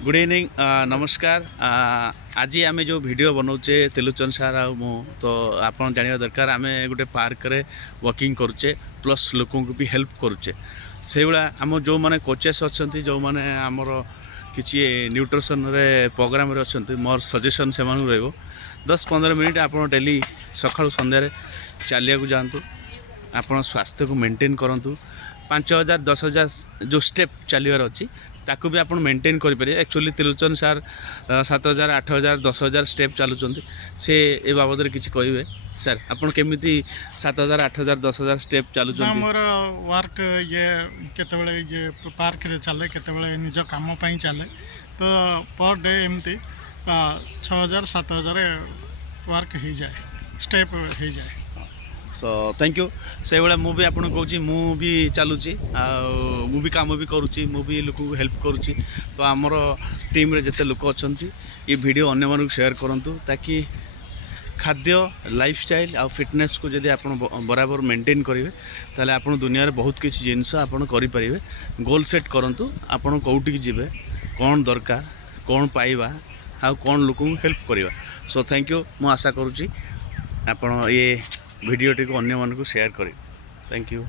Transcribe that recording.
Good evening नमस्कार आज आम जो वीडियो बनाऊे त्रिलोचन सार आ तो आप जानवा दरकार आम गोटे पार्क रे वॉकिंग करुचे प्लस लोक भी हेल्प करुचे से भाया आम जो मैंने कोचेस अच्छा जो मैंने आमर किसी न्यूट्रिशन रे प्रोग्राम रे अच्छा मोर सजेसन से रही 10-15 मिनिट आप डेली सका सन्धार चलिया जातु आप स्वास्थ्य को मेंटेन करूँ 5,000 10,000 जो स्टेप चलवार अच्छी ताकू भी आप मेंटेन करेंगे। एक्चुअली त्रिलोचन सार 7,000 8,000 10,000 स्टेप चलुँच से ए बाबद किसी कहे सर आपड़ केमी 7,000 8,000 10,000 स्टेप चलुँच मोर वर्क ये केतबेले ये पार्क रे चले केतबेले निज काम पई चले तो पर डे एमती 6,000 7,000 वर्क हो जाए स्टेप हो जाए। सो थैंक यू से भाया मुझे आपको कहूँ मुझे चलुची भी काम भी करुँची भी लोक हेल्प करुँची तो आमर टीम रे जिते लोक अच्छा ये वीडियो अन्य मानक शेयर करूँ ताकि खाद्य लाइफस्टाइल आ फिटनेस को जब आप बराबर मेंटेन करेंगे ताले आप दुनिया रे बहुत किसी जिनस आपड़ करें गोल सेट करूँ आपड़ कौटी जी कौन दरकार कौन पाइबा आ कौन लोक हेल्प करवा। सो थैंक यू मु आशा करुँची आप ये वीडियोटी को अन्य मानक शेयर करें। Thank you.